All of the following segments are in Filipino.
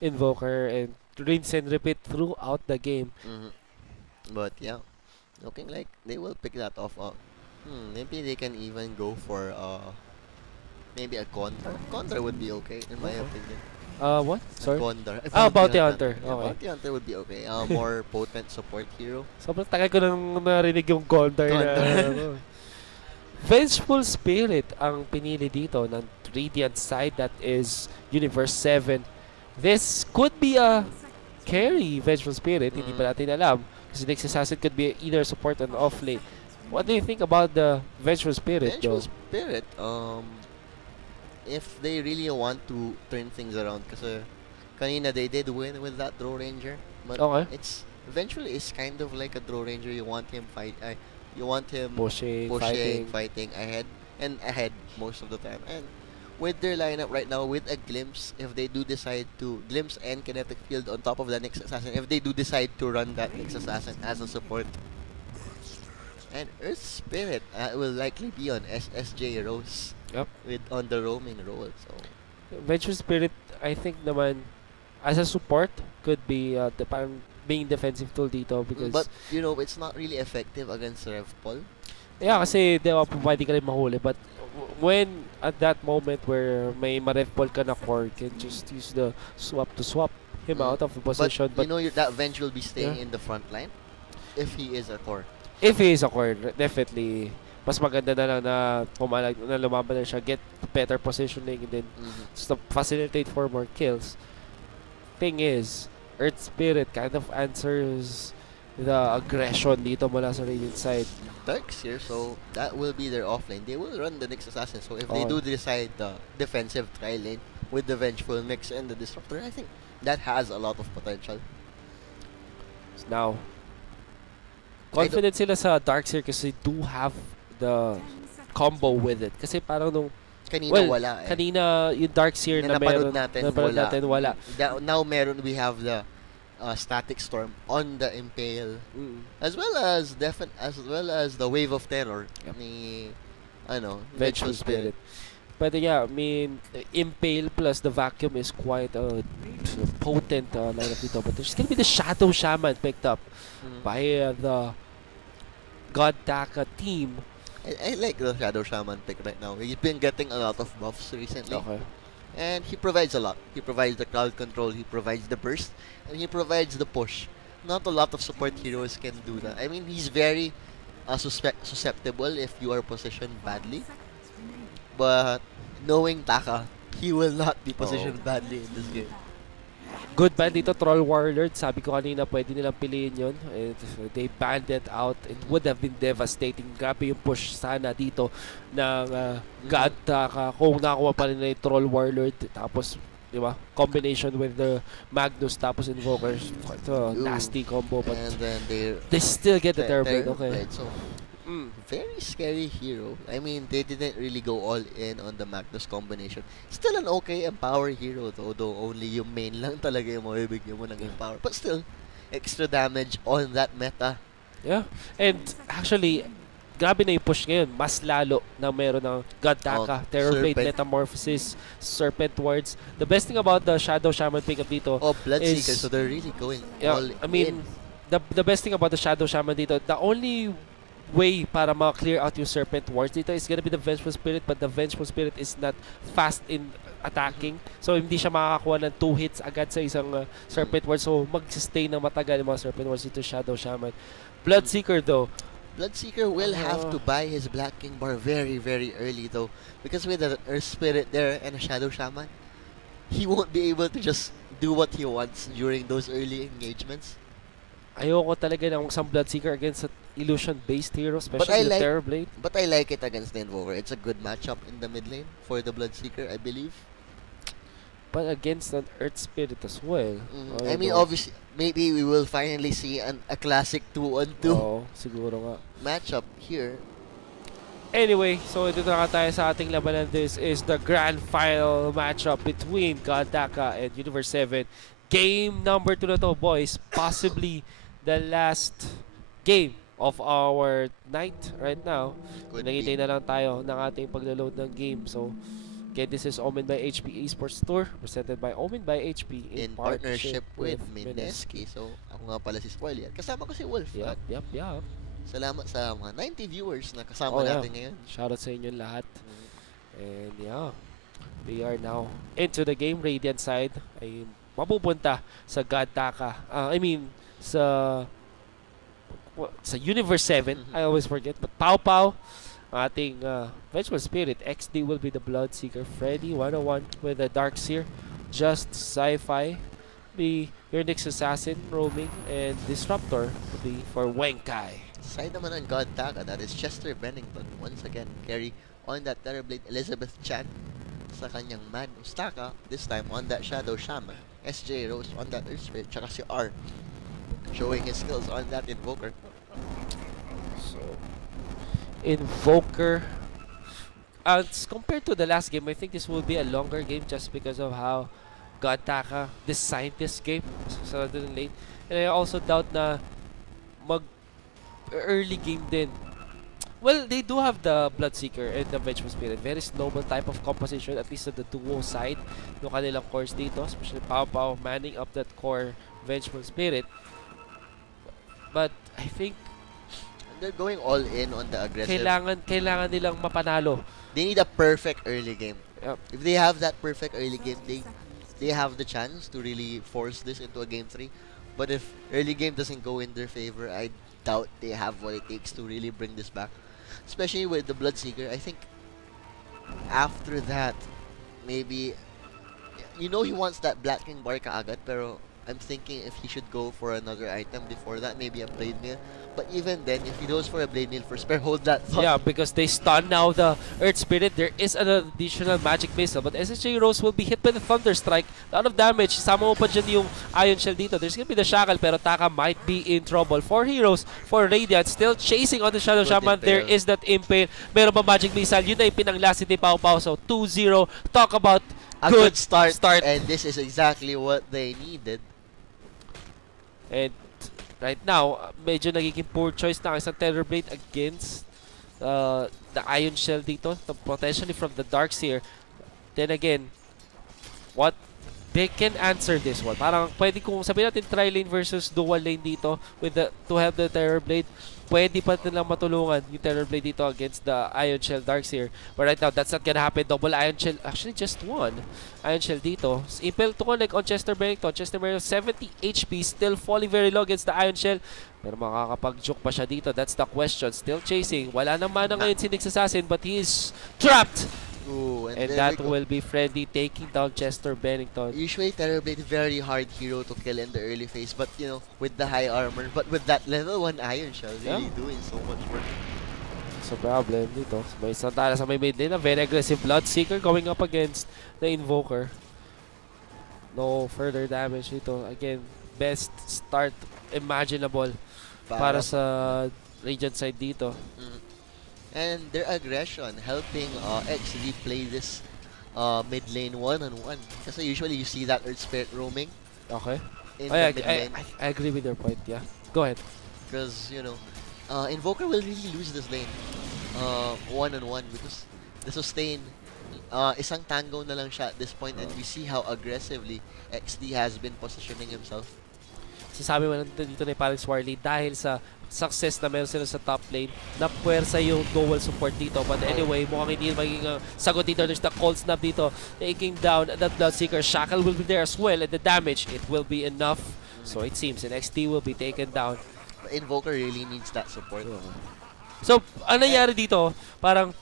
Invoker and rinse and repeat throughout the game. But yeah, looking like they will pick that off. Maybe they can even go for maybe a Condor. Condor would be okay in my Okay. opinion. What? A Sorry? Condor. A Ah, Bounty Bounty Hunter. Hunter. Yeah, Okay. Bounty Hunter would be okay. More potent support hero. Sobrang tagal ko nang narinig yung Gondor na Condor. ano. Vengeful Spirit ang pinili dito ng Radiant side, that is Universe 7. This could be a carry Vengeful Spirit, hindi pa natin alam. Kasi next assassin could be either support and off lane. What do you think about the Vengeful Spirit Vengeful though? Spirit, if they really want to turn things around, kasi kanina they did win with that Draw Ranger, but Okay. it's eventually it's kind of like a Draw Ranger. You want him you want him Pushing, fighting ahead and ahead most of the time. And with their lineup right now, with a glimpse, if they do decide to glimpse and kinetic field on top of the next assassin, if they do decide to run that next assassin as a support, and Earth Spirit will likely be on SSJ Rose. Yep. With on the roaming role. So Vengeful Spirit, I think naman, as a support, could be the parang being defensive tool dito because... but you know, it's not really effective against Rev Paul. Yeah, kasi di ba, pwede ka rin mahuli. But when, at that moment where may ma-rev ball ka na core, can just use the swap to swap him out of the position. But you know, that Venge will be staying Yeah. in the front line if he is a core. If he is a core, definitely, mas maganda na lang na na lumaban na siya, get better positioning, and then stop, facilitate for more kills. Thing is, Earth Spirit kind of answers the aggression dito mula sa Radiant side. Dark's here, so that will be their offlane. They will run the next assassin. So if they do decide the defensive tri lane with the Vengeful Mix and the Disruptor, I think that has a lot of potential. Now, confident sila sa Darkseer kasi do have the combo with it. Kasi parang nung Kanina wala eh. kanina yung Darkseer na meron natin wala. Now meron, we have the Static Storm on the Impale, as well as the Wave of Terror ni Vengeful Spirit. But yeah, I mean, Impale plus the Vacuum is quite a potent lineup dito. But there's gonna be the Shadow Shaman picked up by the God Daka team. I like the Shadow Shaman pick right now. He's been getting a lot of buffs recently. Okay. And he provides a lot. He provides the crowd control, he provides the burst, and he provides the push. Not a lot of support heroes can do that. I mean, he's very susceptible if you are positioned badly. But knowing Taka, he will not be positioned badly in this game. Good ban dito, Troll Warlord. Sabi ko kanina, pwede nilang piliin yun. And they banned it out. It would have been devastating. Grabe yung push sana dito ng God Daka. Kung nakakuha pa rin na yung Troll Warlord. Tapos, di ba? Combination with the Magnus tapos Invokers. Quite a nasty combo. But and then they still get the Terrorblade. Okay. So, very scary hero. I mean, they didn't really go all in on the Magnus combination. Still an okay Empower hero though only yung main lang talaga yung mabibigyan mo ng Empower. But still, extra damage on that meta. Yeah. And actually, grabe na yung push ngayon. Mas lalo na meron ng God Daka, Terrorblade, Metamorphosis, Serpent Wards. The best thing about the Shadow Shaman pickup dito Bloodseeker, so they're really going all I mean, in. The best thing about the Shadow Shaman dito, the only way para ma-clear out yung Serpent Wards dito is gonna be the Vengeful Spirit, but the Vengeful Spirit is not fast in attacking. So, hindi siya makakakuha ng 2 hits agad sa isang Serpent Ward. So, mag-sustain ng matagal yung mga Serpent Wards dito, Shadow Shaman. Bloodseeker though. Bloodseeker will have to buy his Black King bar very, very early though. Because with an Earth Spirit there and a Shadow Shaman, he won't be able to just do what he wants during those early engagements. Ayoko talaga ng isang Bloodseeker against an illusion-based hero, especially the Terrorblade. But I like it against the Invoker. It's a good matchup in the mid lane for the Bloodseeker, I believe. But against an Earth Spirit as well. I mean, obviously, maybe we will finally see a classic 2-on-2 siguro nga. matchup here. Anyway, so dito na tayo sa ating labanan. This is the grand final matchup between God Daka and Universe 7. Game number 2 na to, boys. Possibly the last game of our night right now. Nangintay na lang tayo ng ating paglo-load ng game. So, Again, this is OMEN by HP eSports Tour, presented by OMEN by HP In partnership with Mineski. So, ako nga pala si Swarley. At kasama ko si Wolf. At Yep. salamat sa mga 90 viewers na kasama natin ngayon. Shoutout sa inyo lahat. And yeah, we are now into the game. Radiant side ay mapupunta sa God Taka. Sa Universe 7. I always forget. But Pau, ating Vengeful Spirit. XD will be the Bloodseeker. Freddy 101 with the Darkseer. Just Sci-Fi be your next assassin roaming, and Disruptor will be for Wenkai. Side naman ng God Taka, that is Chester Bennington. Once again, carry on that Terrorblade Elizabeth Chan sa kanyang Mad Ustaka. This time on that Shadow Shaman. SJ Rose on that Earth Spirit. Tsaka si R showing his skills on that Invoker. So, Invoker. As compared to the last game, I think this will be a longer game just because of how God Taka designed this game rather than late. And I also doubt na early game din. Well, they do have the Bloodseeker and the Vengeful Spirit. Very snowball type of composition, at least on the duo side. Yung kanilang cores dito, especially Pau manning up that core Vengeful Spirit. But I think they're going all in on the aggressive. Kailangan nilang mapanalo. They need a perfect early game. Yep. If they have that perfect early game, they have the chance to really force this into a game 3. But if early game doesn't go in their favor, I doubt they have what it takes to really bring this back. Especially with the Bloodseeker, I think after that, maybe, you know, he wants that Black King bar kaagad, pero I'm thinking if he should go for another item before that, maybe a Blade Mail. But even then, if he goes for a Blade Mail first, pero hold that thought. Yeah, because they stun now the Earth Spirit. There is an additional Magic Missile, but SSJ Rose will be hit by the Thunder Strike. A lot of damage. Sama mo pa dyan yung Ion Shell dito. There's gonna be the Shackle, pero Taka might be in trouble. 4 heroes for Radiant. Still chasing on the Shadow Shaman. There is that Impale. Meron pa Magic Missile. Yun na yung pinanglasit ni Pau. So 2-0. Talk about a good start. And this is exactly what they needed. And right now, medyo nagiging poor choice na isang Terrorblade against the Ion Shell dito, potentially from the Darkseer. Then again, what they can answer this one. Parang pwede kung sabihin natin tri-lane versus dual lane dito with to help the Terrorblade. Pwede pa nilang matulungan yung Terrorblade dito against the Ion Shell Darkseer. But right now, that's not gonna happen. Double Ion Shell, actually just one Ion Shell dito. Impel to connect on Chester Bennington. Chester Bennington, 70 HP, still falling very low against the Ion Shell. Pero makakapag-juke pa siya dito. That's the question. Still chasing. Wala naman na ngayon si Nyx Assassin, but he is trapped. Ooh, and that will be Freddy taking down Chester Bennington. Usually Terrorblade, very hard hero to kill in the early phase, but you know, with the high armor, but with that level 1 Ion Shell, really doing so much work. So problem dito. May Santana sa may mid lane, a very aggressive Bloodseeker going up against the Invoker. No further damage dito. Again, best start imaginable para sa Radiant side dito. And their aggression helping XD play this mid lane one-on-one. Kasi usually you see that Earth Spirit roaming. Okay. In the mid lane. I agree with your point, yeah. Go ahead. Because, you know, Invoker will really lose this lane one-on-one because the sustain, isang tango na lang siya at this point, and we see how aggressively XD has been positioning himself. Sasabi mo dito na parang Swarley dahil sa success na meron sila sa top lane, na puwersa yung dual support dito. But anyway, mukhang hindi magiging sagot dito. There's the cold snap dito, taking down that Bloodseeker. Shackle will be there as well, and the damage, it will be enough. So it seems NXT will be taken down. Invoker really needs that support. So, ano nangyari dito? Parang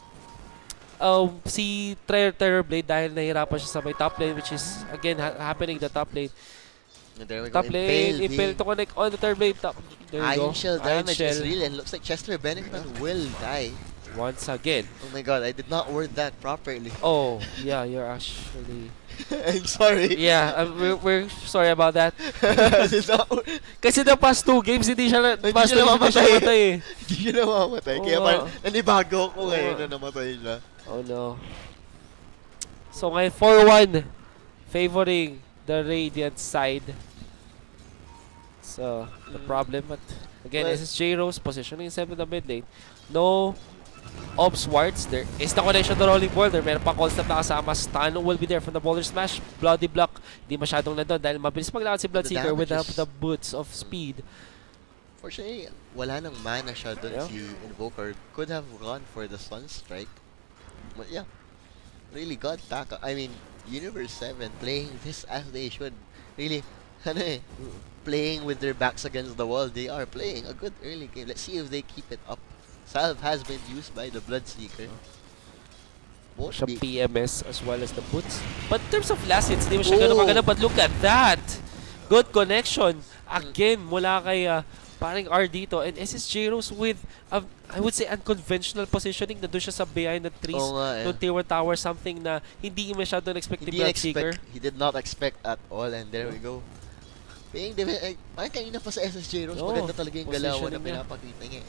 si Terrorblade, dahil nahirapan siya sa may top lane, which is again happening the top lane. Top lane, Impale to connect on the Terrorblade top. There you go. Ion Shell damage is real, and looks like Chester Bennington will die. Once again. Oh my god, I did not word that properly. Oh, yeah, you're actually... I'm sorry. Yeah, we're sorry about that. Kasi the past 2 games, hindi siya namamatay. Hindi siya namamatay. Kaya parang nanibago ko ngayon na namatay siya. Oh no. So ngayon, 4-1 favoring the Radiant side. So, the problem, but again, SSJ Rose positioning himself in the mid lane. No of Swartz. There is the connection to Rolling Boulder. Meron pa call stop na kasama. Stun will be there from the Boulder Smash. Bloody Block. Hindi masyadong nandun dahil mabilis maglakad si Bloodseeker with the boots of speed. Fortunately, wala nang mana siya dun si Invoker. Could have gone for the Sun Strike. But yeah, really got tackle. I mean, Universe 7 playing this as they should. Really, playing with their backs against the wall. They are playing a good early game. Let's see if they keep it up. Salve has been used by the Bloodseeker. Siya PMS as well as the boots. But in terms of last hits, di mo siya ganun kaganda. But look at that! Good connection. Again, mula kay paring R dito. And SSJ Rose with, I would say, unconventional positioning. Nandun siya sa behind the trees. Nung Tier 1 tower. Something na hindi masyado na-expect ni Bloodseeker. He did not expect at all. And there we go. Parang kanina pa sa SSJ Rose. Maganda talaga yung galawan na pinapakita niya.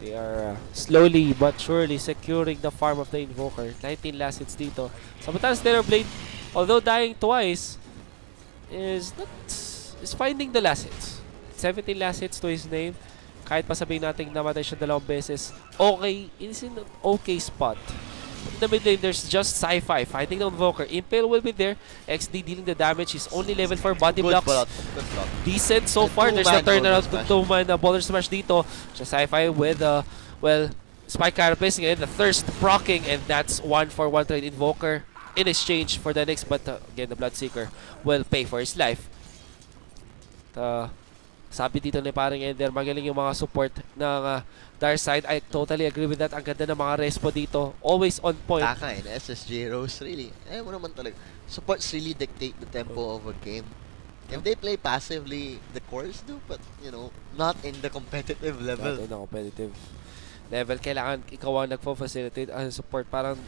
They are slowly but surely securing the farm of the Invoker. 19 last hits dito. Samantalang Stellar Blade, although dying twice, is finding the last hits. 17 last hits to his name. Kahit pa sabihin natin namatay siya 2 beses, okay, it's in an okay spot. In the mid lane, there's just Sci-Fi fighting the Invoker. Impale will be there. XD dealing the damage. He's only level 4 body blocks. Good block. Decent so far. There's the turnaround to 2-man Boulder Smash dito. Just Sci-Fi with, well, Spike Carapace again. The Thirst proccing. And that's 1-for-1 trade Invoker in exchange for the next. But again, the Bloodseeker will pay for his life. Sabi dito ni parang Ender, magaling yung mga support ng Dark Side. I totally agree with that. Ang ganda ng mga respo dito. Always on point. Taka and SSJ Rose, really. Mo naman talaga. Supports really dictate the tempo of a game. If they play passively, the cores do, but, you know, not in the competitive level. Not in the competitive level. Kailangan ikaw ang nagpo-facilitate ang support. Parang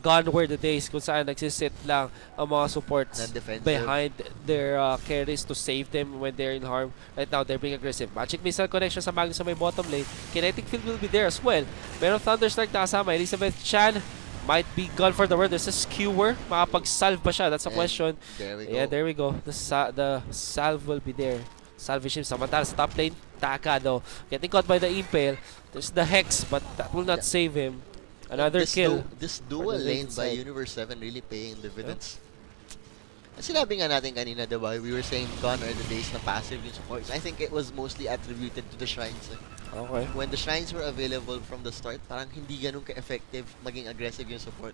gone were the days kung saan nagsisit lang ang mga supports behind their carries to save them when they're in harm. Right now, they're being aggressive. Magic Missile connection sa Magnus sa may bottom lane. Kinetic Field will be there as well. Meron Thunderstrike na kasama. Elizabeth Chan might be gone for the world. There's a skewer. Makapag-salve ba siya? That's a question. There we go. Yeah, there we go. The salve will be there. Salvation samantala sa top lane. Taka though. Getting caught by the Impale. There's the Hex, but that will not save him. Another kill. This dual lane by Universe 7 really paying dividends. Sinabi nga natin kanina, diba? We were saying gone are the days na passive yung supports. I think it was mostly attributed to the shrines. Okay. When the shrines were available from the start, parang hindi ganun ka-effective maging aggressive yung support.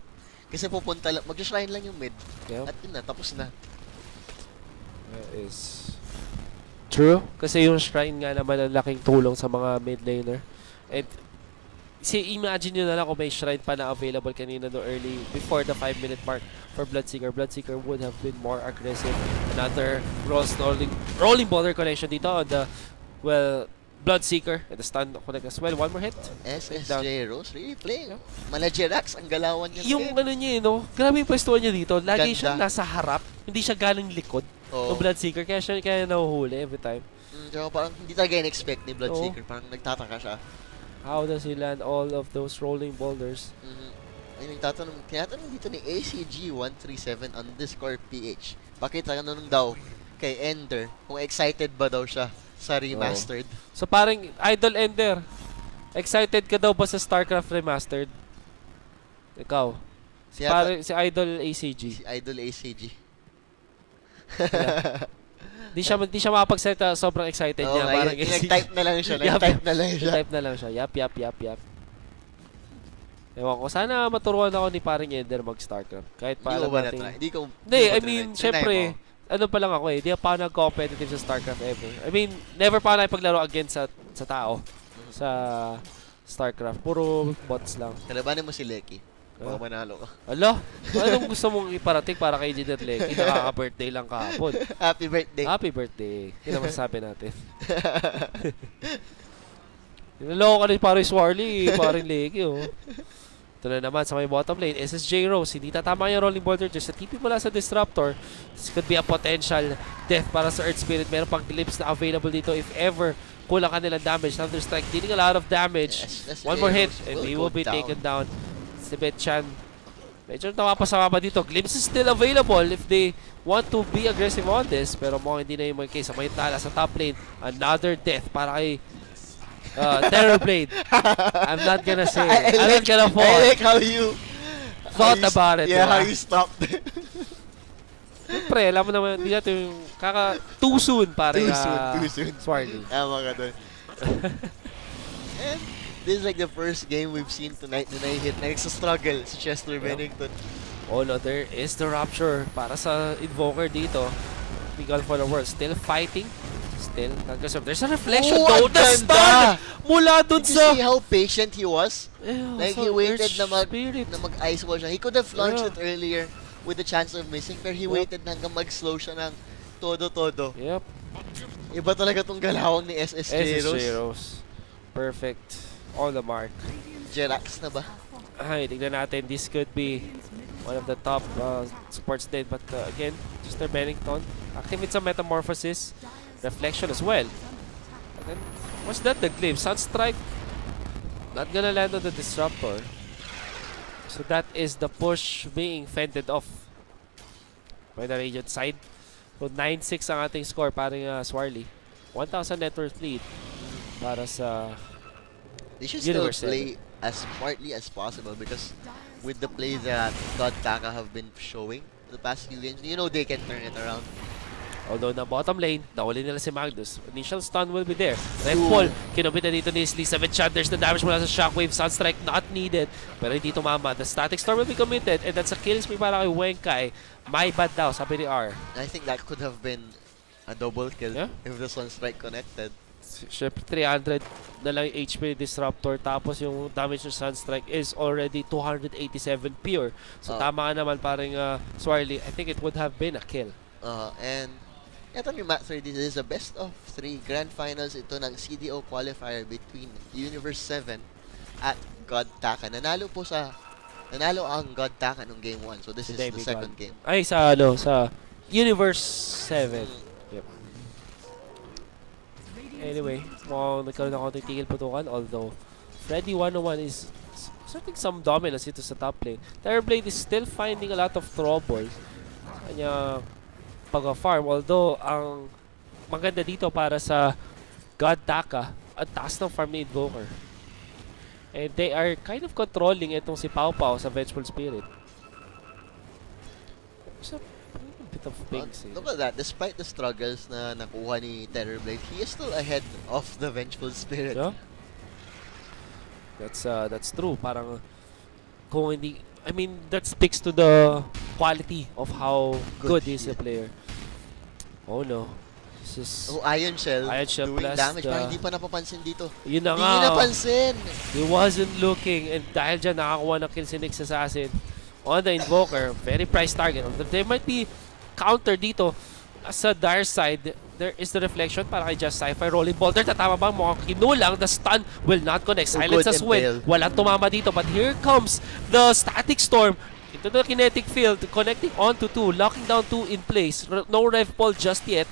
Kasi pupunta lang, mag-shrine lang yung mid. At yun na, tapos na. That is true. Kasi yung shrine nga naman ang laking tulong sa mga mid laner. And imagine nyo na lang kung may shrine pa na available kanina no early before the 5-minute mark for Bloodseeker. Bloodseeker would have been more aggressive. Another rolling boulder connection dito on the, well, Bloodseeker and the stun connect as well. One more hit. SSJ Rose really playing. Managerax ang galawan niya. Yung ano niya, no? Grabe yung pwestuhan niya dito. Lagi siya nasa harap. Hindi siya galing likod. Ng Bloodseeker. Kaya nahuhuli every time. Parang hindi talaga in-expect ni Bloodseeker. Parang nagtataka siya. How does he land all of those rolling boulders? Ay, tinatanong dito ni ACG137 on Discord PH. Pakita ka nun daw kay Ender kung excited ba daw siya sa remastered. So parang Idol Ender, excited ka daw ba sa StarCraft Remastered? Ikaw. Si Idol ACG. Si Idol ACG. Di siya makapagsalita, sobrang excited niya. Parang nag-type na lang siya. Nag-type na lang siya. Yap. Ewan ko, sana maturuan ako ni parang Ender mag-StarCraft. Kahit pa alam natin. Hindi, I mean, syempre, ano pa lang ako eh. Di pa nag-competitive sa StarCraft ever. I mean, never pa nakipaglaro against sa tao. Sa StarCraft. Puro bots lang. Kalabanin mo si Lecky. Baka manalo ka. Ala, anong gusto mong iparating para kay Jin at Lecky? Nakaka-birthday lang kahapon. Happy birthday. Happy birthday. Yun naman sabi natin. Niloloko ka rin parang Swarley, parang Lecky, oh. Ito na naman sa may bottom lane, SSJ Rose. Hindi tatama yung rolling boulder. Just sa TP mula sa Disruptor. This could be a potential death para sa Earth Spirit. Meron pang glimpse na available dito if ever kulang kanilang damage. Thunderstrike dealing a lot of damage. One more hit and he will be taken down. Chan. Medyo napapasama pa dito. Glimpse is still available if they want to be aggressive on this. Pero mukhang hindi na yung mga case. Sa may tala sa top lane. Another death para kay Terrorblade. I'm not gonna say it. I'm not gonna I fall. like how you Thought about it. Yeah, diba? how you stopped it. Siyempre, alam mo naman, hindi natin yung too soon pare Too soon. Swarley. Tama ka dun. And this is like the first game we've seen tonight na nai-hit na struggle si Chester Bennington. Oh no, there is the Rupture para sa Invoker dito. Miguel for the world, still fighting. Still, there's a reflection though. The stun! Mula dun Did you sa... see how patient he was? Yeah, Like so he waited there's na spirit. mag-ice wall siya. He could have launched it earlier with the chance of missing, pero he Yep. waited hanggang mag-slow siya ng todo-todo. Yep. Iba talaga tong galawang ni SS Jeros. Rose. Perfect. On the mark. Jerax na ba? Ay, tignan natin. This could be one of the top supports din. But again, Chester Bennington activates some Metamorphosis. Reflection as well. And then, what's that? The Glimpse. Sunstrike. Not gonna land on the Disruptor. So that is the push being fended off by the Radiant side. So 9-6 ang ating score para Swarley. 1,000 net worth lead para sa They should still Universe play as smartly as possible because with the play that God Taka have been showing the past few games, you know they can turn it around. Although na bottom lane, nauli nila si Magnus. Initial stun will be there. Red Paul, kinumita dito ni Slee. 7 Chanders na damage mula sa Shockwave. Sunstrike not needed. Pero hindi tumama. The Static Storm will be committed. And that's a kill spree para kay Wenkai. My bad daw, sabi ni R. I think that could have been a double kill if the Sunstrike connected. Siyempre 300 na lang yung HP ni Disruptor. Tapos yung damage ng Sunstrike is already 287 pure. So tama ka naman parang Swarley. I think it would have been a kill. And ito ni Mat3, this is a best of 3 grand finals ito ng CDO qualifier between Universe 7 at God Taka. Nanalo ang God Taka nung game 1. So this is the second game. Ay, sa Universe 7. Yep. Anyway, mukhang nagkaroon ng konting tigil putukan. Although, Freddy 101 is starting some dominance ito sa top lane. Terrorblade is still finding a lot of trouble. Kanya pag-farm. Although, ang maganda dito para sa God Taka, ang taas ng farm ni Invoker. And they are kind of controlling itong si Pau Pau sa Vengeful Spirit. There's a bit of things. Look at that. Despite the struggles na nakuha ni Terrorblade, he is still ahead of the Vengeful Spirit. Yeah. That's true. Parang kung hindi, I mean, that speaks to the quality of how good he is a player. Oh no. This is Iron Shell doing plus damage parang hindi pa napapansin dito. Yun na nga. Hindi napansin. He wasn't looking and dahil dyan nakakuha ng kill si Nyx Assassin on the Invoker. Very price target. There might be counter dito sa Dire side. There is the reflection para kay Just Sci-Fi. Rolling Boulder. Tatama bang mukhang kinulang. The stun will not connect. Silence as well. Walang tumama dito. But here comes the Static Storm into the kinetic field. Connecting onto 2. Locking down 2 in place. No Rev Ball just yet.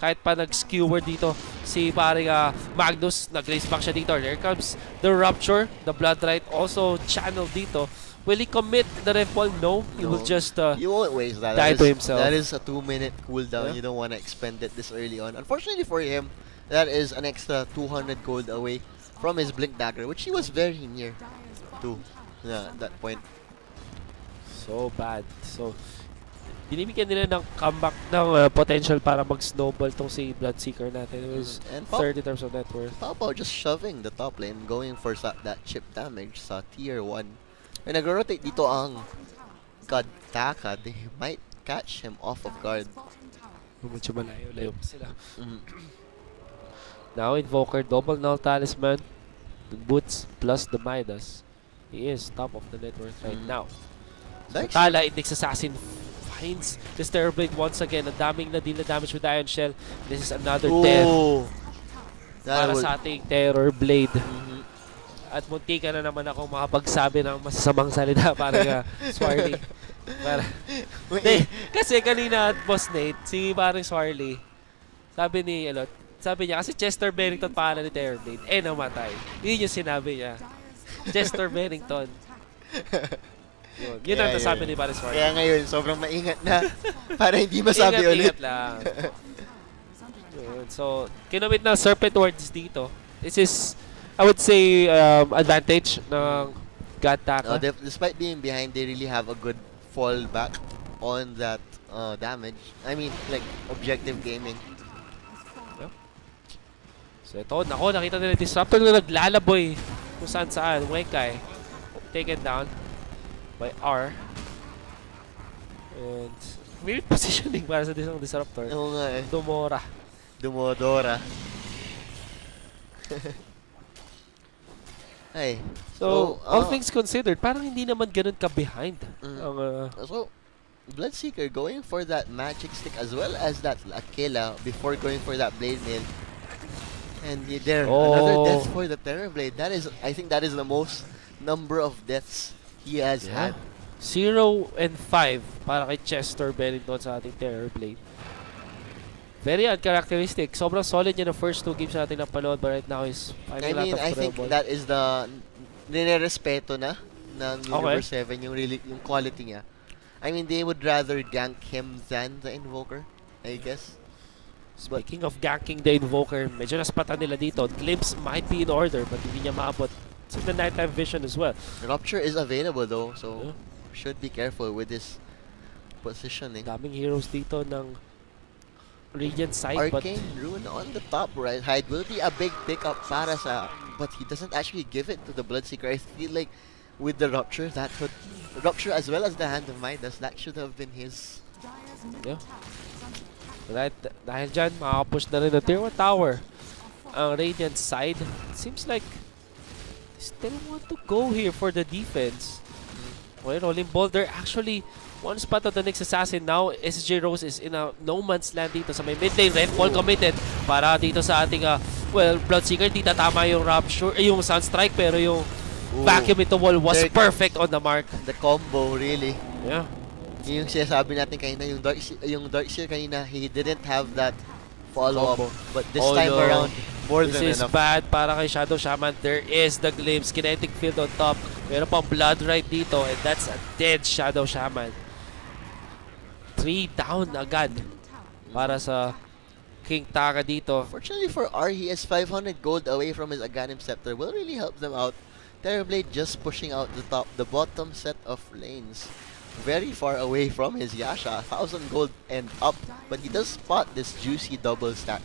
Kahit pa nag-skewer dito si paring Magnus. Nag-race back siya dito. There comes the Rupture. The Blood Rite also channeled dito. Will he commit the Rev Ball? No. He will just you won't waste that. Die to himself. That is a 2-minute cooldown. You don't want to expend it this early on. Unfortunately for him, that is an extra 200 gold away from his Blink Dagger, which he was very near to that point. So bad. So, binibigyan nila ng comeback ng potential para mag-snowball tong si Bloodseeker natin. It was 30 terms of net worth. How about just shoving the top lane, going for that chip damage sa tier 1? When nag-rotate dito ang God Taka, they might catch him off of guard. Medyo malayo sila. Now Invoker, double null talisman, boots plus the Midas. He is top of the net worth right now. So, Tala, Nyx Assassin finds this Terrorblade once again. Ang daming na deal na damage with Iron Shell. This is another death para sa ating Terrorblade. At muntika na naman ako makapagsabi ng masasamang salita para Swarley. Kasi kanina Boss Nate, si parang Swarley, sabi niya, kasi Chester Bennington pangalan ni Terrorblade, namatay. Yun yung sinabi niya. Chester Bennington. Yun ang nasabi ni parang Swarley. Kaya ngayon, sobrang maingat na para hindi masabi ulit. Ingat lang. So, kinumit na Serpent Words dito. This is I would say, advantage ng God Taka. Despite being behind, they really have a good fallback on that damage. I mean, like, objective gaming. So ito, nako, nakita nila Disruptor na naglalaboy kung saan. Wekai, taken down by R. And weird positioning para sa Disruptor. Oo nga eh. Dumodora. Ay. So, all things considered, parang hindi naman ganun ka-behind. So, Bloodseeker going for that magic stick as well as that Aquila before going for that blade mail. And there, another death for the Terrorblade. I think that is the most number of deaths he has had. 0 and 5 para kay Chester Bennington sa ating Terrorblade. Very uncharacteristic. Sobrang solid niya ng first 2 games natin napanood, but right now is finding a lot of I think that is the nirerespeto na ng Universe 7 yung quality niya. I mean, they would rather gank him than the Invoker, I guess. Speaking of ganking the Invoker, medyo naspatan nila dito. Glimpse might be in order, but hindi niya maabot. It's in the nighttime vision as well. Rupture is available though, so should be careful with this positioning. Daming heroes dito ng Radiant side. Arcane Rune on the top right side will be a big pickup para sa, but he doesn't actually give it to the Bloodseeker. I feel like with the Rupture, Rupture as well as the Hand of Midas, that should have been his. Yeah. Right, dahil dyan, makakapush na rin ng Tier 1 Tower. Ang Radiant side, it seems like they still want to go here for the defense. Okay, Rolling Boulder actually one spot of the next assassin now. SJ Rose is in a no man's land dito sa may mid lane. Red Ball committed para dito sa ating Bloodseeker. Di tatama yung Rapture, yung Sunstrike, pero yung vacuum into wall was perfect on the mark. The combo really. Yeah. Yung sinasabi natin kanina, yung Darkseer kanina, he didn't have that follow-up. But this time around, more than enough. This is bad para kay Shadow Shaman. There is the glimpse, kinetic field on top. Meron pang blood right dito, and that's a dead Shadow Shaman. 3 down agad para sa King Taka dito. Fortunately for R, he is 500 gold away from his Aghanim Scepter. Will really help them out. Terrorblade just pushing out the bottom set of lanes. Very far away from his Yasha, 1,000 gold and up, but he does spot this juicy double stack.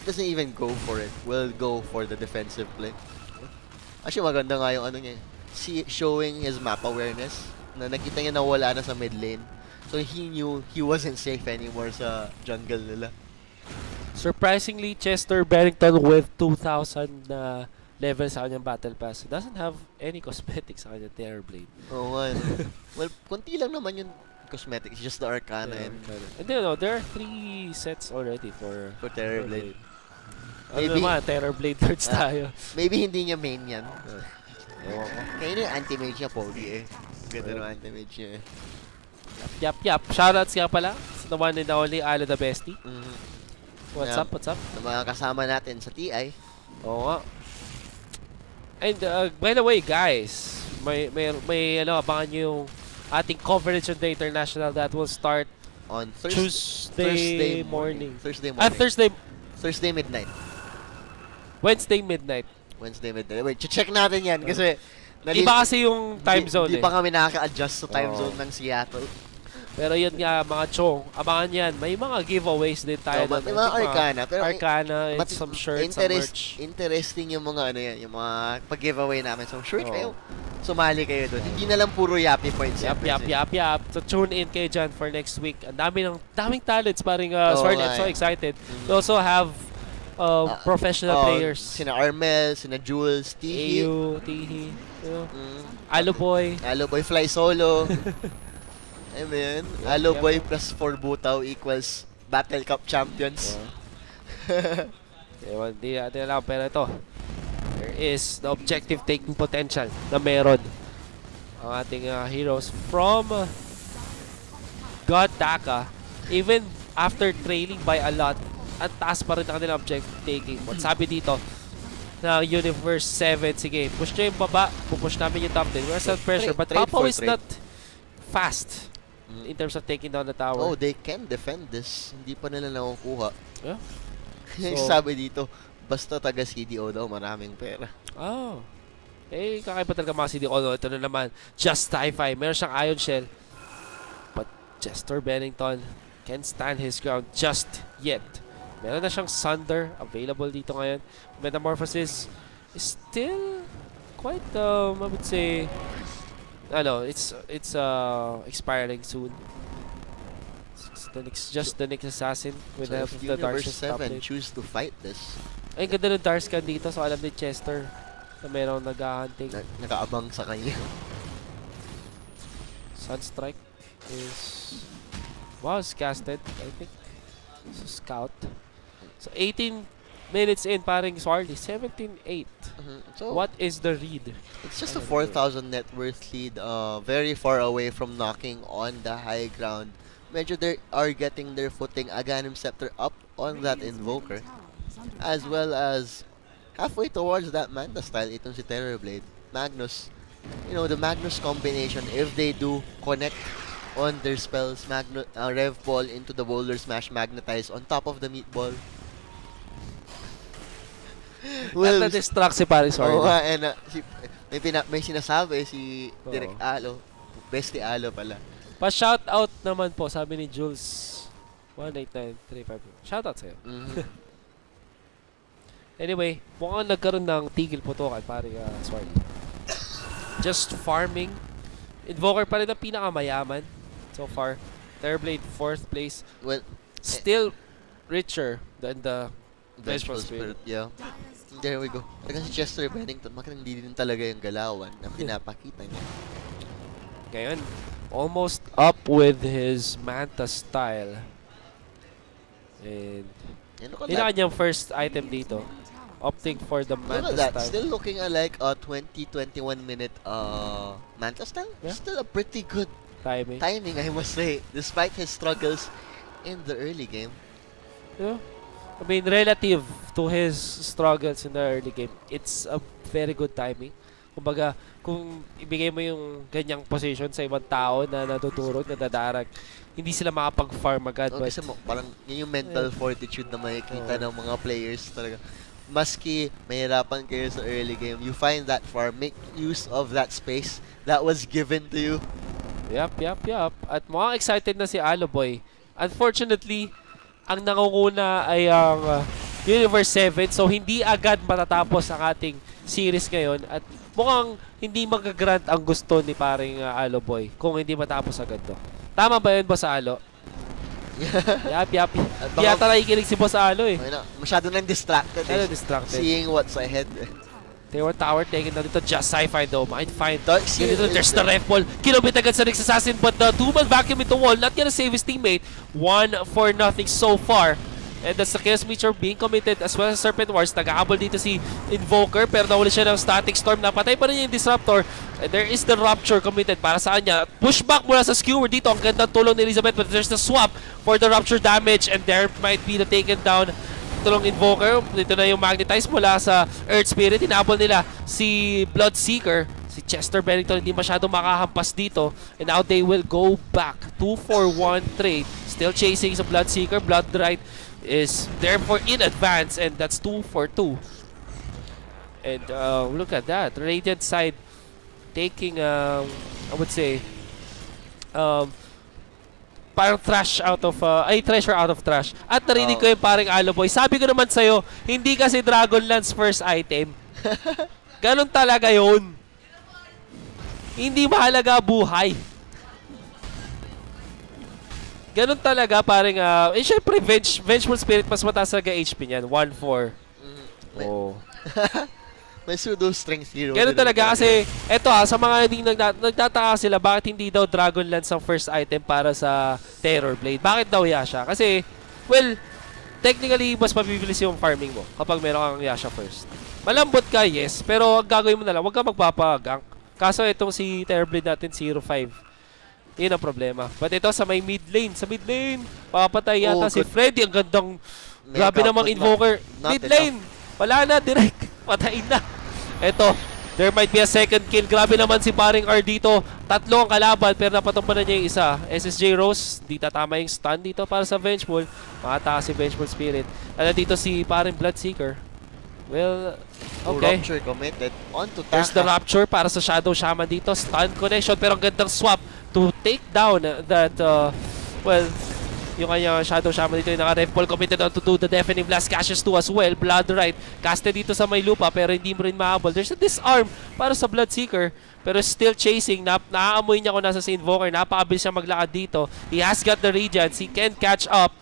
He doesn't even go for it. Will go for the defensive play. Actually, maganda nga yung ano niya, showing his map awareness. Na nakita niya na wala na sa mid lane. So he knew he wasn't safe anymore sa jungle nila. Surprisingly, Chester Bennington with 2,000 level sa kanyang battle pass. He doesn't have any cosmetics sa kanyang Terrorblade. Oo nga. Well, konti lang naman yung cosmetics, just the Arcana and no, there are 3 sets already for Terrorblade. Maybe Terrorblade thirds tayo. Maybe hindi niya main yan. Kaya yung anti-mage niya pogi eh. Ganda ng anti-mage niya eh. Yap. Shoutouts nga pala sa the one and only Ala the Bestie. What's up? Na mga kasama natin sa TI. Oo nga. And by the way, guys, may abangan nyo yung ating coverage on the international that will start on Thursday morning. Thursday midnight. Wednesday midnight. Wait, check natin yan kasi iba kasi yung time zone. Di pa kami nakaka-adjust sa time zone ng Seattle. Pero yun nga, mga chong, abangan yan. May mga giveaways din tayo. May mga Arcana. Pero Arcana and some shirts, some merch. Interesting yung mga yung mga pag-giveaway namin. So sure kayo, sumali kayo doon. Hindi na lang puro yappy points. Yap. So tune in kayo dyan for next week. Ang daming talents, paring Swarley. I'm so excited. We also have professional players. Sina Armel, sina Jules, Tihi. Aloboy, Fly Solo. Amen. Aloboy plus 4 Butaw equals Battle Cup champions. Hindi natin alam, pero ito, there is the objective taking potential na meron ang ating heroes from God Taka. Even after trailing by a lot, ang taas pa rin ang kanilang objective taking. What sabi dito na Universe 7, sige, push nyo yung baba, pupush namin yung top 10. We're set pressure, but Papo is not fast in terms of taking down the tower. Oh, they can defend this. Hindi pa nila nakukuha. Yeah. So, sabi dito, Basta taga CDO daw, maraming pera. Oh. Eh, kakaiba talaga mga CDO. No? Ito na naman. Just Hi-Fi. Meron siyang Ion Shell. But Chester Bennington can't stand his ground just yet. Meron na siyang Sunder available dito ngayon. Metamorphosis is still quite, I would say, it's expiring soon. It's just the next assassin with the help of the Darkest top lane. Choose to fight this. Ay, ganda ng Darscan dito. So, alam ni Chester na mayroong nag-hunting. Nakaabang sa kanya. Sunstrike is... was casted, I think. So, Scout. So, 18 minutes in, paring Swarley. 17-8. So, what is the read? It's just a 4,000 net worth lead. Very far away from knocking on the high ground. Medyo they are getting their footing. Aghanim Scepter up on that Invoker. As well as halfway towards that Manta style, itong si Terrorblade. Magnus, you know, the Magnus combination, if they do connect on their spells, Rev Ball into the Boulder Smash, Magnetize on top of the Meatball. Well, na-distract si Paris Swarley. Oo, and may sinasabi si Direk Alo, Bestie Alo pala. Pa-shoutout naman po, sabi ni Jules 18935. Shoutout sa'yo. Anyway, mukhang nagkaroon ng tigil po to kay pare Swarley. Just farming. Invoker pa rin ang pinakamayaman so far. Terrorblade 4th place. Well, still richer than the Vengeful Spirit. Yeah. There we go. Talagang si Chester Bennington, hindi din talaga yung galawan na pinapakita niya. Ngayon, almost up with his Manta style. And yun ang kanyang first item dito. Opting for the Manta style. Still looking at like a 20-21 minute Manta style. Yeah. Still a pretty good timing, I must say, despite his struggles in the early game. Yeah. I mean, relative to his struggles in the early game, it's a very good timing. Kumbaga, kung ibigay mo yung ganyang position sa ibang tao na natuturo, na dadarag, hindi sila makapag-farm agad. Kasi parang yun yung mental fortitude na makikita ng mga players talaga. Maski mahirapan kayo sa early game, you find that farm, make use of that space that was given to you. Yup. At mukhang excited na si Aloboy. Unfortunately, ang nangunguna ay ang Universe 7, so hindi agad matatapos ang ating series ngayon at mukhang hindi mag-grant ang gusto ni paring Aloboy kung hindi matapos agad to. Tama ba yun, Boss Alo? Yap. Di ata nakikinig si Boss Alo eh. Masyado nang distracted. Seeing what's ahead. Tower taken na dito. Just Hi-Fi though. Might find dito. There's the Ref Ball. Kinobit agad sa next assassin, but the two-man vacuum into wall. Not gonna save his teammate. 1-0 so far. And that's the Chaos Meteor being committed as well as Serpent Wars. Nag-aabol dito si Invoker pero nahuli siya ng Static Storm. Napatay pa rin yung Disruptor. And there is the Rupture committed para sa kanya. Pushback mula sa Skewer dito. Ang gandang tulong ni Elizabeth, but there's the swap for the Rupture damage and there might be the taken down tulong Invoker. Dito na yung Magnetize mula sa Earth Spirit. Inabol nila si Bloodseeker. Si Chester Bennington hindi masyado makahampas dito. And now they will go back. 2-for-1 trade. Still chasing sa Bloodseeker. Bloodrite is therefore in advance. And that's 2-for-2. And look at that. Radiant side taking, I would say, parang trash out of, treasure out of trash. At narinig ko yung parang Aloboy. Sabi ko naman sa'yo, hindi kasi Dragonlance first item. Ganon talaga yun. Hindi mahalaga buhay. Ganon talaga parang, syempre, Vengeful Spirit, mas mataas talaga HP niyan. 1-4. Oh. May pseudo-strength hero. Ganun talaga kasi, eto sa mga hindi nagtataka sila, bakit hindi daw Dragonlance ang first item para sa Terrorblade? Bakit daw Yasha? Kasi, well, technically, mas mabibilis yung farming mo kapag meron kang Yasha first. Malambot ka, yes, pero ang gagawin mo na lang, huwag ka magpapagang. Kaso itong si Terrorblade natin, 0-5. Yun ang problema. But ito sa may mid lane, papatay yata si Freddy. Ang gandang, grabe namang Invoker. Mid lane, wala na, direct. Patayin na. Eto, there might be a second kill. Grabe naman si paring R dito. 3 ang kalaban pero napatumba na niya yung isa. SSJ Rose, di tatama yung stun dito para sa Vengeful. Makataas si Vengeful Spirit. At dito si paring Bloodseeker. Well, Oh, okay. Rupture committed. On to There's the Taka. Rapture para sa Shadow Shaman dito. Stun connection, pero ang gandang swap to take down that, well, yung kanyang Shadow Shaman dito yung naka-ref ball committed on to do the deafening blast. Cashes to as well. Blood right. Casted dito sa may lupa pero hindi mo rin mahabol. There's a disarm para sa Bloodseeker. Pero still chasing. Naaamoy niya kung nasa si Invoker. Napakabilis siya maglakad dito. He has got the Radiance. He can catch up.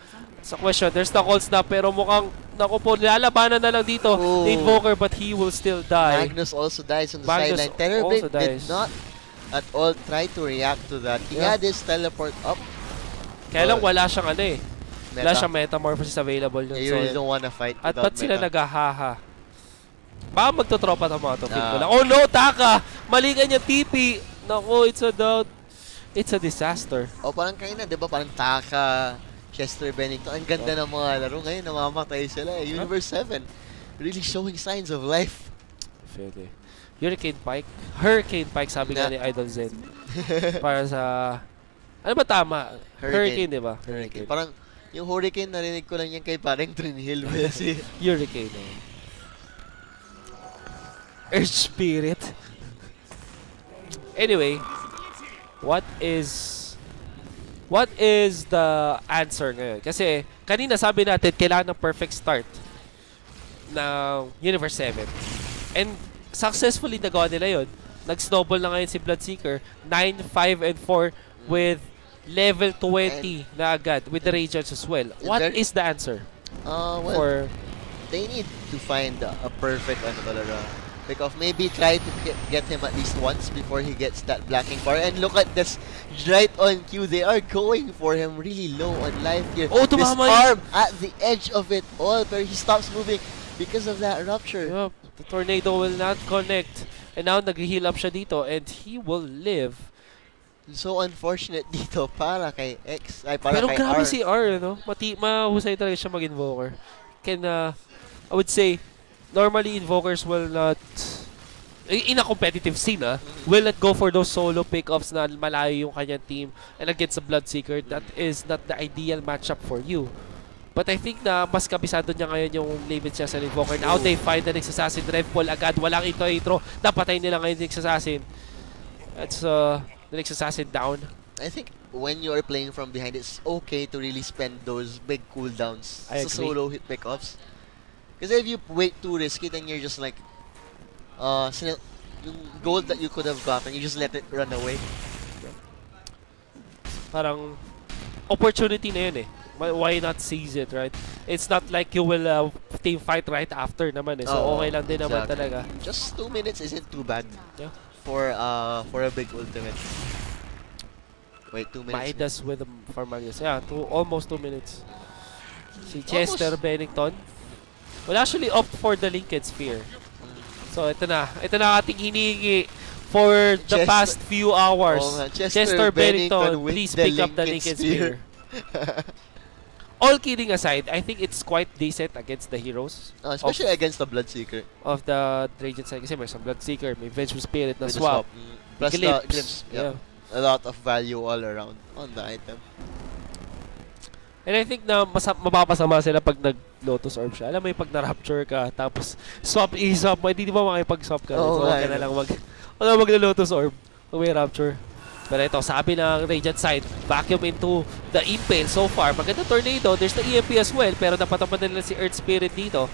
Sa question, there's the cold snap pero mukhang naku po, lalabanan na lang dito the Invoker but he will still die. Magnus also dies on the Magnus sideline. Terrorblade also did dies. not at all try to react to that. He had his teleport up. Kaya lang wala siyang ano eh. Wala Meta. siyang Metamorphosis available dun. You really don't wanna fight at without ba't sila meta. naghahaha? Baka magtotropa ng mga to. Oh no, Taka! Mali kanyang TP! Naku, it's a doubt. It's a disaster. O parang kanina, di ba? Parang Taka, Chester Bennington. Ang ganda ng mga laro. Ngayon, namamatay sila eh. Universe 7. Really showing signs of life. Pwede. Hurricane Pike, sabi nga ni Idol Zen. Para sa... Ano ba tama? Hurricane, di ba? Hurricane. Parang yung Hurricane, narinig ko lang yan kay parang Trinhill. Kasi Hurricane. Earth Spirit. Anyway, what is the answer ngayon? Kasi kanina sabi natin kailangan ng perfect start ng Universe 7. And successfully nagawa nila yun. Nag-snowball na ngayon si Bloodseeker. 9, 5, and 4 with level 20 na agad with the Radiance as well. What is the answer? Well, they need to find a perfect pick-off. Maybe try to get him at least once before he gets that blacking bar. And look at this, right on cue. They are going for him really low on life here. Oh, this tumama arm at the edge of it all, but he stops moving because of that rupture. Yep, the tornado will not connect. And now nag-heal up siya dito and he will live. So unfortunate dito para kay X. Ay, para pero kay grabe R. si R, no? Mahusay talaga siya mag-invoker. I would say, normally invokers will not, in a competitive scene, will not go for those solo pickups na malayo yung kanyang team and against a Bloodseeker. That is not the ideal matchup for you. But I think na mas kabisado niya ngayon yung limit siya sa Invoker. Now they find the Nyx Assassin. Rev Ball agad. Walang intro. Napatay nila ngayon Nyx Assassin. That's the Nyx Assassin down. I think when you are playing from behind, it's okay to really spend those big cooldowns sa solo hit pickups. Because if you wait too risky, then you're just like, yung gold that you could have gotten, you just let it run away. Parang opportunity na yun eh. Why not seize it, right? It's not like you will team fight right after naman eh. So okay lang din naman talaga. Just 2 minutes isn't too bad for a big ultimate. Wait, 2 minutes. Midas with for Magnus. Yeah, almost 2 minutes. Si Chester Bennington will actually opt for the Linked Sphere. So ito na ating hinihingi for the past few hours. Chester Bennington, please pick up the Linked Sphere. All kidding aside, I think it's quite decent against the heroes. Especially against the Bloodseeker. Of the Radiant side. Kasi may some Bloodseeker, may Vengeful Spirit na swap. Plus the Glimpse. Yeah. A lot of value all around on the item. And I think na mapapasama sila pag nag-Lotus Orb siya. Alam mo yung pag na-Rapture ka, tapos swap, i-swap mo, hindi ba makipag-swap ka? So huwag ka na lang mag-Lotus Orb kung may Rapture. Pero ito, sabi ng Radiant side, vacuum into the Impale so far. Maganda tornado, there's the EMP as well, pero napatapan na nila si Earth Spirit dito.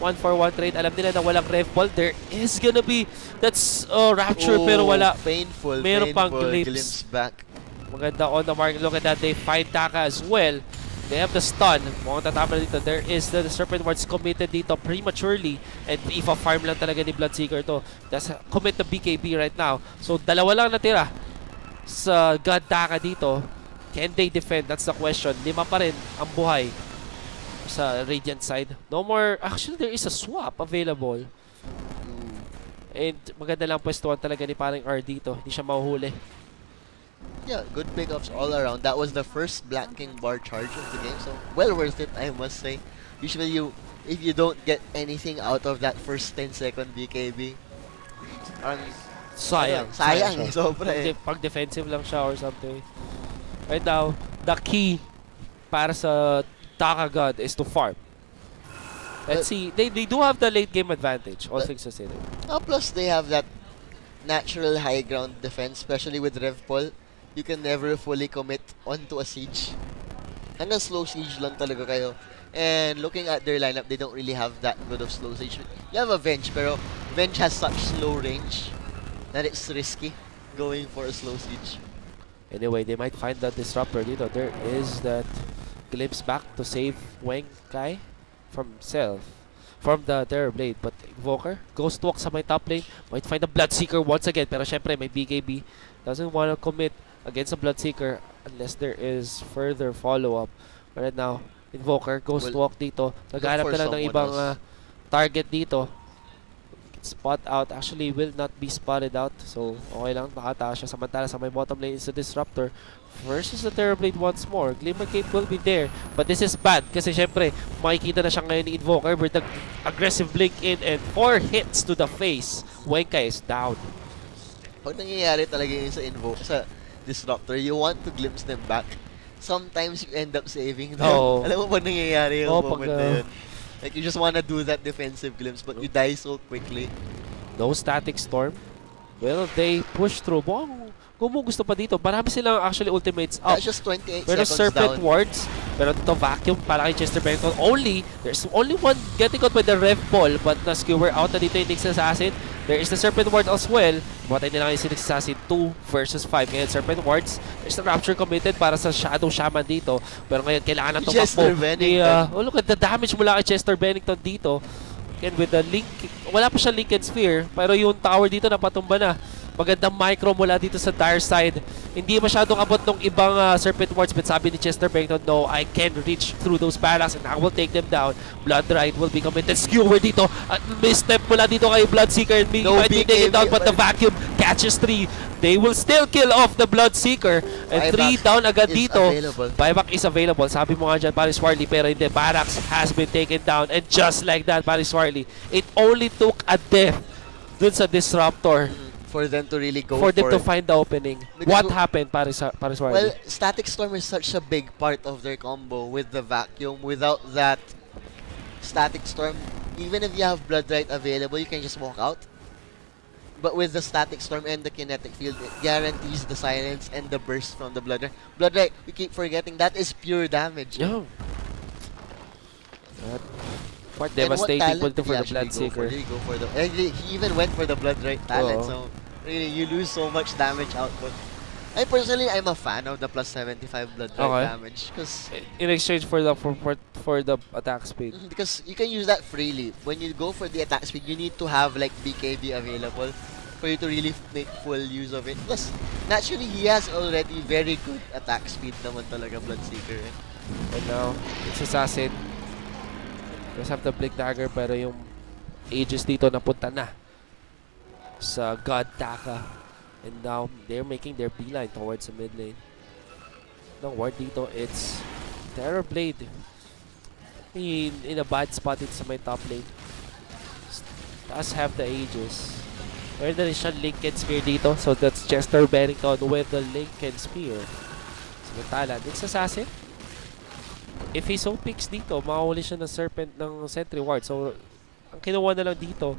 1-for-1 trade, alam nila na walang Rev Ball. There is gonna be, that's Rapture, pero wala. Painful, meron pang glimpse back. Maganda on the mark. Look at that, they find Taka as well. They have the stun. Mukhang tatama na dito. There is the Serpent Wards committed dito prematurely. And ipa-farm lang talaga ni Bloodseeker to. That's commit the BKB right now. So dalawa lang natira sa God Taka dito. Can they defend? That's the question. 5 pa rin ang buhay sa Radiant side. No more. Actually, there is a swap available. And maganda lang pwestuhan talaga ni parang R dito. Hindi siya mahuhuli. Yeah, good pickups all around. That was the first Black King bar charge of the game, so well worth it, I must say. Usually, if you don't get anything out of that first 10-second BKB, sayang. Sayang eh, sobra eh. Pag defensive lang siya or something. Right now, the key para sa Taka God is to farm. Let's see. They do have the late game advantage, all things considered. Plus, they have that natural high ground defense, especially with Rev Paul. You can never fully commit onto a siege. Hanggang slow siege lang talaga kayo. And looking at their lineup, they don't really have that good of slow siege. You have a Venge, pero Venge has such slow range that it's risky going for a slow siege. Anyway, they might find the disruptor dito. There is that glimpse back to save Weng Kai from himself. From the Terrorblade. But Invoker goes to walk sa my top lane. Might find a Bloodseeker once again. Pero syempre, may BKB. Doesn't want to commit against a Bloodseeker unless there is further follow-up. Right now, Invoker goes to walk dito. Naghanap na lang ng ibang target dito. Spot out. Actually, will not be spotted out. So, okay lang. Nakataas siya. Samantala sa may bottom lane is the Disruptor. Versus the Terrorblade once more. Glimmer Cape will be there. But this is bad. Kasi syempre, makikita na siya ngayon ni Invoker with the aggressive blink in and 4 hits to the face. Wenka is down. Pag nangyayari talaga yun sa sa Disruptor, you want to glimpse them back. Sometimes you end up saving them. Oh. Alam mo pag nangyayari yung moment na yun. Like you just wanna do that defensive glimpse but you die so quickly. No static storm. Well, they push through. Kung mo gusto pa dito, marami silang actually ultimates up. That's just 28 pero seconds Serpent down. Wards, pero ito vacuum para kay Chester Bennington. There's only one getting out with the Rev Ball, but na-skewer out na dito yung Nyx Assassin. There is the Serpent Ward as well. Matay nila ngayon si Nyx Assassin 2 versus 5. Ngayon Serpent Wards, there's the Rapture committed para sa Shadow Shaman dito. Pero ngayon kailangan na tumakbo. Look at the damage mula kay Chester Bennington dito. Again with the Link, wala pa siya Link and Sphere, pero yung tower dito napatumba na. Magandang micro mula dito sa Dire side. Hindi masyadong abot ng ibang Serpent Wards, but sabi ni Chester Bennington, no, I can reach through those barracks and I will take them down. Blood Ride will be committed. Skewer dito. At misstep mula dito kay Bloodseeker. No might be taken down, but the vacuum catches 3. They will still kill off the Bloodseeker. And 3 down agad dito. Buyback is available. Sabi mo nga dyan, Paris Swarley, pero hindi. Barracks has been taken down. And just like that, Paris Swarley, it only took a death dun sa Disruptor. For them to really go for them to find the opening. Because what happened, Paris Swarley? Well, Static Storm is such a big part of their combo with the vacuum. Without that Static Storm, even if you have Blood Right available, you can just walk out. But with the Static Storm and the Kinetic Field, it guarantees the silence and the burst from the Blood Right. Blood Right, we keep forgetting, that is pure damage. Yeah. Quite devastating for the Bloodseeker. He even went for the Blood Right talent, so really you lose so much damage output. Personally, I'm a fan of the plus 75 Blood Right damage because in exchange for the attack speed. Because you can use that freely. When you go for the attack speed, you need to have like BKB available for you to really make full use of it. Plus, naturally, he has already very good attack speed naman talaga Bloodseeker. And now, it's Assassin. Just have the Blink Dagger, pero yung Aegis dito napunta na sa God Taka. And now, they're making their beeline towards the mid lane. No ward dito, it's Terrorblade. In a bad spot dito sa may top lane. Does have the Aegis. Meron na rin siya Link and Spear dito. So that's Chester Bennington with the Link and Spear. Samantala, Nyx Assassin. If he so picks dito, makahuli siya ng Serpent ng Sentry Ward. So, ang kinuha na lang dito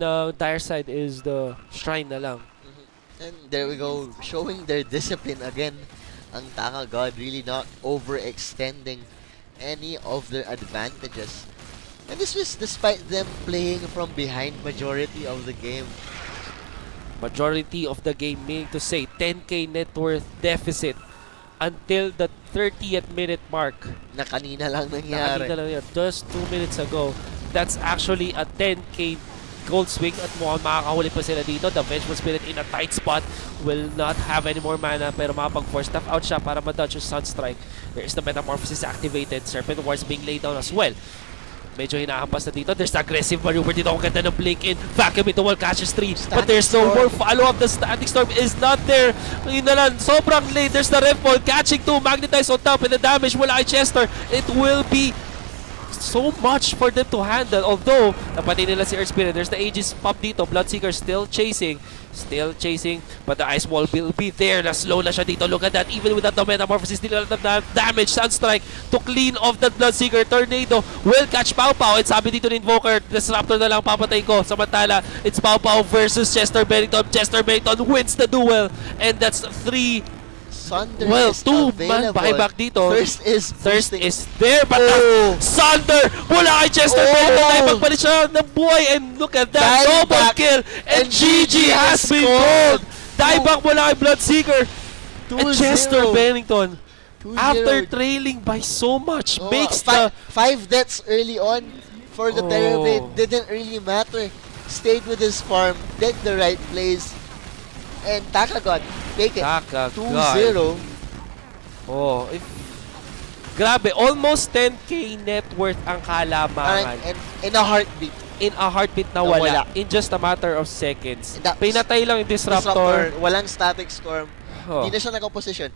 ng Dire side is the Shrine na lang. And there we go, showing their discipline again. Ang Taka God really not overextending any of their advantages. And this was despite them playing from behind majority of the game. Majority of the game, meaning to say 10k net worth deficit until the 30th minute mark. Na kanina lang nangyari. Just 2 minutes ago. That's actually a 10k gold swing at mukhang makakahuli pa sila dito. The Vengeful Spirit in a tight spot will not have any more mana pero makapag-force stuff out siya para ma-dodge yung Sunstrike. There is the Metamorphosis activated. Serpent Wards being laid down as well. Medyo hinahampas na dito. There's the aggressive maneuver dito. Ang ganda ng blink in. Vacuum into wall catches 3. But there's no more follow-up. The Static Storm is not there. Yun na lang. Sobrang late. There's the Rev Ball catching 2. Magnetize on top. And the damage mula kay Chester. It will be so much for them to handle. Although, napatay nila si Earth Spirit. There's the Aegis pop dito. Bloodseeker still chasing. Still chasing. But the Ice Wall will be there. Na-slow na siya dito. Look at that. Even without the Metamorphosis, still a lot of damage. Sunstrike to clean off that Bloodseeker. Tornado will catch Pau Pau. And sabi dito ni Invoker, Disruptor na lang papatay ko. Samantala, it's Pau Pau versus Chester Bennington. Chester Bennington wins the duel. And that's 3. Sunder Well, is 2-man buyback dito. Thirst is there, but Sunder mula kay Chester Bennington ay magpalit siya ng buhay. And look at that, double kill. And GG has been called. Dieback mula kay Bloodseeker. And Chester Bennington, after trailing by so much, makes the 5 deaths early on for the Terrorblade. Didn't really matter. Stayed with his farm, did the right plays. And Takagon, take it. 2-0. Oh, grabe, almost 10k net worth ang kalamangan. And in a heartbeat. In a heartbeat na wala. In just a matter of seconds. Pinatay lang yung Disruptor. Walang static storm. Hindi na siya nakaposition.